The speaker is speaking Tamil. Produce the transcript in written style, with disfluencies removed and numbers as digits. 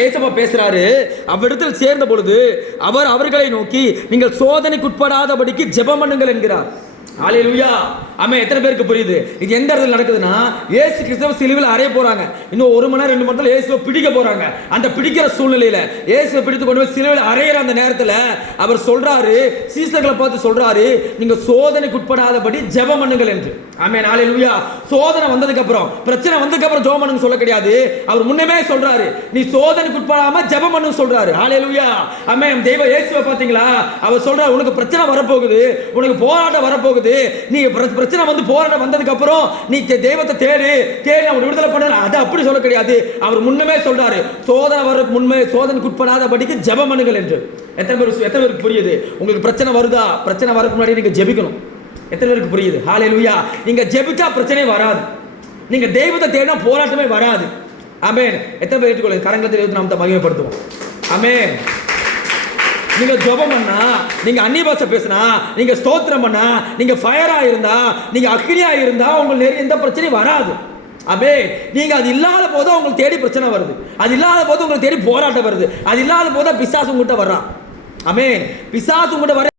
ஏசப்பா பேசுறாரு. அவ்விடத்தில் சேர்ந்த பொழுது அவர் அவர்களை நோக்கி நீங்கள் சோதனைக்குட்படாதபடிக்கு ஜெபம் பண்ணுங்கள் என்கிறார். ஹல்லேலூயா. ஆமென். எத்தனை பேருக்கு புரியுது? இது எந்த இடத்துல நடக்குதுன்னா, இயேசு கிறிஸ்துவ சிலுவையில் அறைய போறாங்க. இன்னும் 1 மணி நேரம் 2 மணி நேரத்துல இயேசுவை பிடிக்க போறாங்க. அந்த பிடிக்கிற சூழ்நிலையில இயேசுவை பிடித்து கொண்டு போய் சிலுவையில் அறையிற அந்த நேரத்துல அவர் சொல்றாரு, சீசர்களை பார்த்து சொல்றாரு, நீங்க சோதனைக்குட்படாதபடி ஜெபம் பண்ணுங்கள் என்று. ஆமென். ஹல்லேலூயா. சோதனை வந்ததுக்கு அப்புறம், பிரச்சனை வந்ததுக்கு அப்புறம் ஜெபம் பண்ணுங்க சொல்ல கிடையாது. அவர் முன்னமே சொல்றாரு, நீ சோதனைக்குட்படாம ஜெபம் பண்ணுன்னு சொல்றாரு. ஹல்லேலூயா. ஆமென். தெய்வ இயேசுவை பாத்தீங்களா? அவர் சொல்றாரு, உனக்கு பிரச்சனை வரப்போகுது, உனக்கு போராட்டம் வரப்போகுது, நீ பிரச்சனை வந்து போராட்டம் வந்ததுக்கு அப்புறம் நீ தெய்வத்தை தேடு அவன் விடுதலை பண்ண, அது அப்படி சொல்ல கிடையாது. அவர் முன்னமே சொல்றாரு, சோதனை வரக்கு முன்னே சோதனைக்கு உட்படாதபடிக்கு ஜெபம் பண்ணுங்கள் என்று. எத்தனை பேருக்கு புரியுது? உங்களுக்கு பிரச்சனை வருதா? பிரச்சனை வரக்கு முன்னாடி நீங்க ஜெபிக்கணும். எத்தனை பேருக்கு புரியுது? ஹல்லேலூயா. நீங்க ஜெபிச்சா பிரச்சனை வராது. நீங்க தெய்வத்தை தேடினா போராட்டமே வராது. ஆமென். எத்தனை பேர் ஏற்றுக்கொள்ளுங்க? கரங்களை நாமத்தை மகிமைப்படுத்துவோம். ஆமென். நீங்க ஜெபம் பண்ணா, நீங்க அந்நிய பாஷை பேசினா, நீங்க ஸ்தோத்திரம் பண்ணா, நீங்க ஃபயரா இருந்தா, நீங்க அக்னியா இருந்தா உங்களுக்கு எந்த பிரச்சனையும் வராது. அபே நீங்க அது இல்லாத போது உங்களுக்கு தேடி பிரச்சனை வருது, அது இல்லாத போது உங்களுக்கு தேடி போராட்டம் வருது, அது இல்லாத போது பிசாசு உங்ககிட்ட வர்றான். ஆமென். பிசாசு உங்ககிட்ட வர